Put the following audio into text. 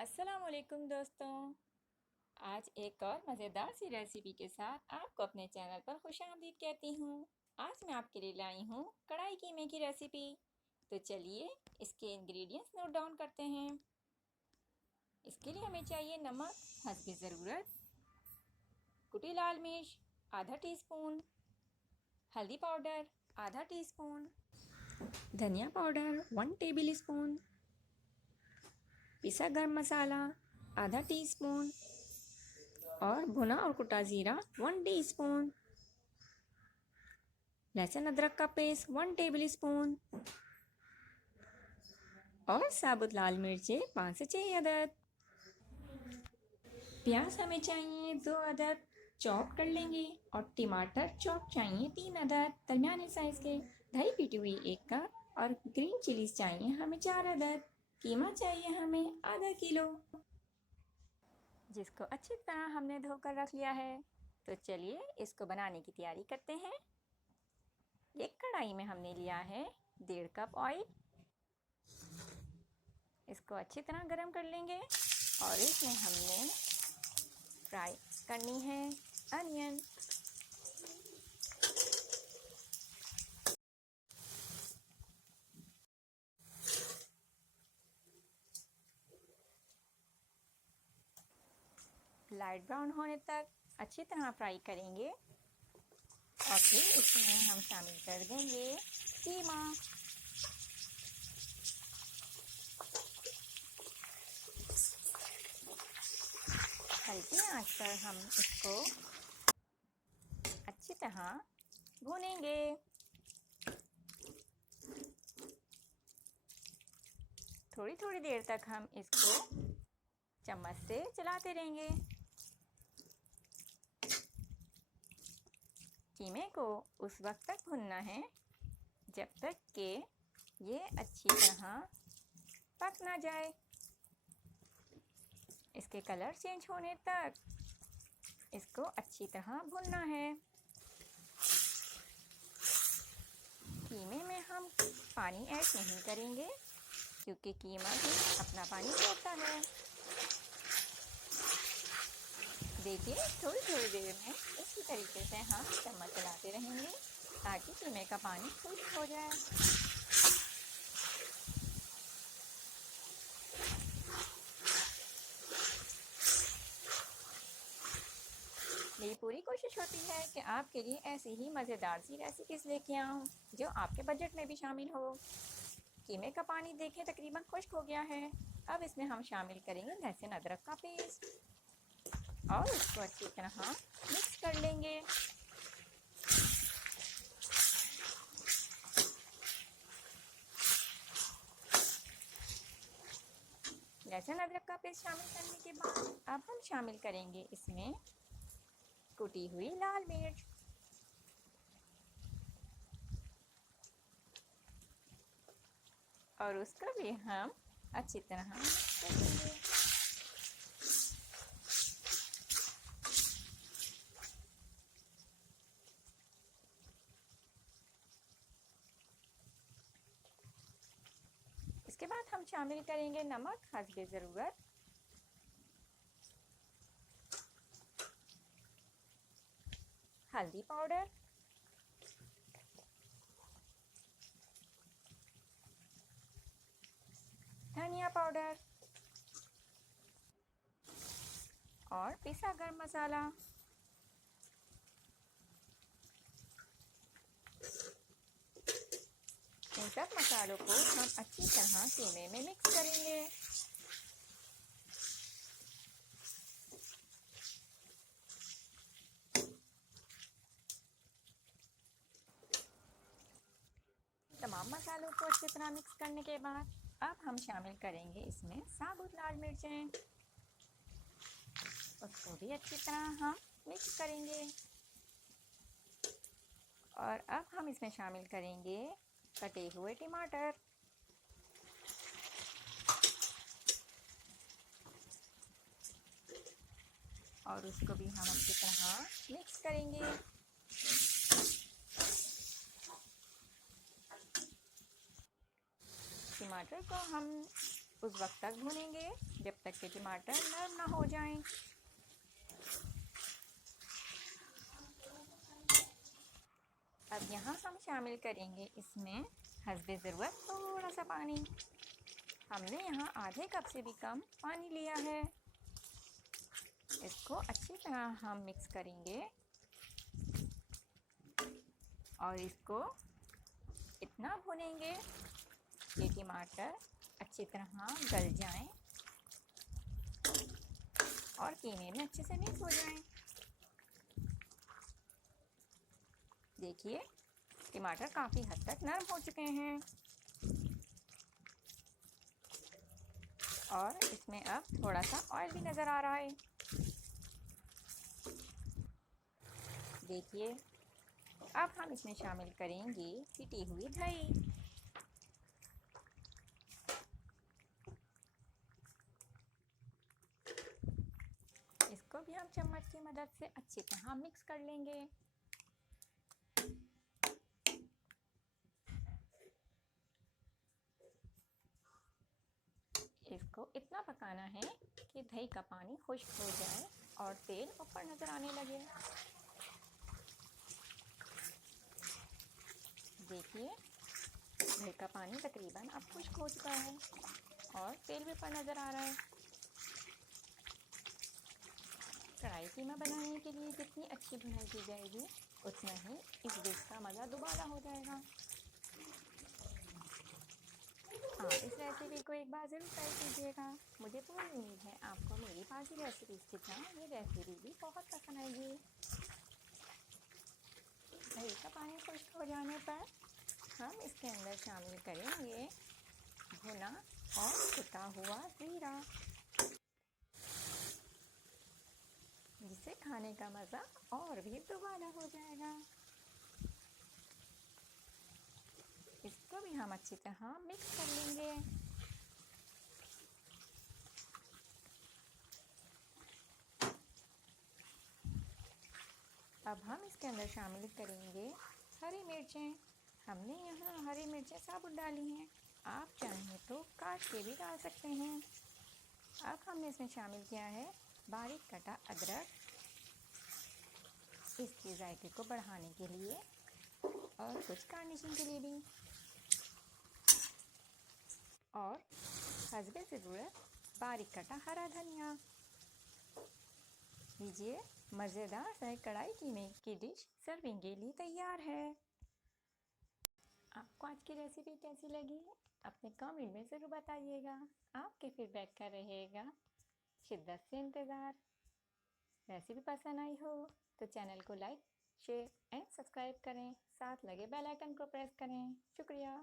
अस्सलाम वालेकुम दोस्तों। आज एक और मज़ेदार सी रेसिपी के साथ आपको अपने चैनल पर खुशामदीद कहती हूँ। आज मैं आपके लिए लाई हूँ कढ़ाई कीमे की रेसिपी। तो चलिए इसके इंग्रेडिएंट्स नोट डाउन करते हैं। इसके लिए हमें चाहिए नमक हस्ब ज़रूरत, कुटी लाल मिर्च आधा टीस्पून, हल्दी पाउडर आधा टीस्पून, धनिया पाउडर 1 टेबल स्पून, पिसा गरम मसाला आधा टीस्पून और भुना और कुटा ज़ीरा 1 टीस्पून, लहसुन अदरक का पेस्ट 1 टेबल स्पून और साबुत लाल मिर्चें 5 से 6 अदद। प्याज हमें चाहिए 2 अदद, चॉप कर लेंगे। और टमाटर चॉप चाहिए 3 अदद दरमियाने साइज़ के। दही पीटी हुई 1 कप और ग्रीन चिलीज चाहिए हमें 4 अदद। कीमा चाहिए हमें आधा किलो, जिसको अच्छी तरह हमने धोकर रख लिया है। तो चलिए इसको बनाने की तैयारी करते हैं। एक कढ़ाई में हमने लिया है 1.5 कप ऑयल। इसको अच्छी तरह गरम कर लेंगे और इसमें हमने फ्राई करनी है अनियन। लाइट ब्राउन होने तक अच्छी तरह फ्राई करेंगे और फिर इसमें हम शामिल कर देंगे कीमा। हल्की आंच पर हम इसको अच्छी तरह भूनेंगे। थोड़ी थोड़ी देर तक हम इसको चम्मच से चलाते रहेंगे। कीमे को उस वक्त तक भूनना है जब तक कि ये अच्छी तरह पक ना जाए। इसके कलर चेंज होने तक इसको अच्छी तरह भूनना है। कीमे में हम पानी ऐड नहीं करेंगे क्योंकि कीमा भी अपना पानी छोड़ता है। देखिए थोड़ी थोड़ी देर में इसी तरीके से हम चम्मच चलाते रहेंगे ताकि कीमे का पानी खुश्क हो जाए। मेरी पूरी कोशिश होती है कि आपके लिए ऐसी ही मज़ेदार सी रेसिपीज़ लेके आऊँ जो आपके बजट में भी शामिल हो। कीमे का पानी देखें तकरीबन खुश्क हो गया है। अब इसमें हम शामिल करेंगे लहसुन अदरक का पेस्ट और उसको अच्छी तरह मिक्स कर लेंगे। लहसुन अदरक का पेस्ट शामिल करने के बाद अब हम शामिल करेंगे इसमें कुटी हुई लाल मिर्च और उसको भी हम अच्छी तरह मिक्स करेंगे। इसके बाद हम शामिल करेंगे नमक हस्ब ज़रूरत, हल्दी पाउडर, धनिया पाउडर और पिसा गरम मसाला। इन सब मसालों को हम अच्छी तरह कीमे में मिक्स करेंगे। तमाम मसालों को अच्छी तरह मिक्स करने के बाद अब हम शामिल करेंगे इसमें साबुत लाल मिर्चें। उसको भी अच्छी तरह हम मिक्स करेंगे और अब हम इसमें शामिल करेंगे कटे हुए टमाटर और उसको भी हम अच्छी तरह मिक्स करेंगे। टमाटर को हम उस वक्त तक भूनेंगे जब तक कि टमाटर नरम ना हो जाएं। अब यहाँ हम शामिल करेंगे इसमें हस्बे ज़रूरत थोड़ा सा पानी। हमने यहाँ आधे कप से भी कम पानी लिया है। इसको अच्छी तरह हम मिक्स करेंगे और इसको इतना भूनेंगे कि टमाटर अच्छी तरह गल जाएं और कीमे में अच्छे से मिक्स हो जाएं। देखिए टमाटर काफ़ी हद तक नरम हो चुके हैं और इसमें अब थोड़ा सा ऑयल भी नज़र आ रहा है। देखिए अब हम इसमें शामिल करेंगे पिटी हुई दही। इसको भी हम चम्मच की मदद से अच्छी तरह मिक्स कर लेंगे। इसको इतना पकाना है कि दही का पानी खुश्क हो जाए और तेल ऊपर नज़र आने लगे। देखिए दही का पानी तकरीबन अब खुश्क हो चुका है और तेल भी ऊपर नज़र आ रहा है। कढ़ाई कीमा बनाने के लिए जितनी अच्छी भुनाई की जाएगी उतना ही इस डिश का मज़ा दुबारा हो जाएगा। आप इस रेसिपी को एक बार ज़रूर ट्राई कीजिएगा। मुझे पूरी उम्मीद है आपको मेरी बाकी रेसिपीज़ की तरह ये रेसिपी भी बहुत पसंद आएगी। दही का पानी खुश्क हो जाने पर हम इसके अंदर शामिल करेंगे भुना और कुटा हुआ ज़ीरा, जिससे खाने का मज़ा और भी दुबारा हो जाएगा। इसको भी हम अच्छी तरह मिक्स कर लेंगे। अब हम इसके अंदर शामिल करेंगे हरी मिर्चें। हमने यहाँ हरी मिर्चें साबुत डाली हैं, आप चाहें तो काट के भी डाल सकते हैं। अब हमने इसमें शामिल किया है बारीक कटा अदरक, इसके जायके को बढ़ाने के लिए और कुछ गार्निशिंग के लिए भी, और हस्बे ज़रूरत बारीक कटा हरा धनिया। लीजिए मज़ेदार सा कढ़ाई कीमे की डिश सर्विंग के लिए तैयार है। आपको आज की रेसिपी कैसी लगी अपने कमेंट में ज़रूर बताइएगा। आपके फीडबैक का रहेगा शिद्दत से इंतज़ार। रेसिपी पसंद आई हो तो चैनल को लाइक, शेयर एंड सब्सक्राइब करें। साथ लगे बेल आइकन को प्रेस करें। शुक्रिया।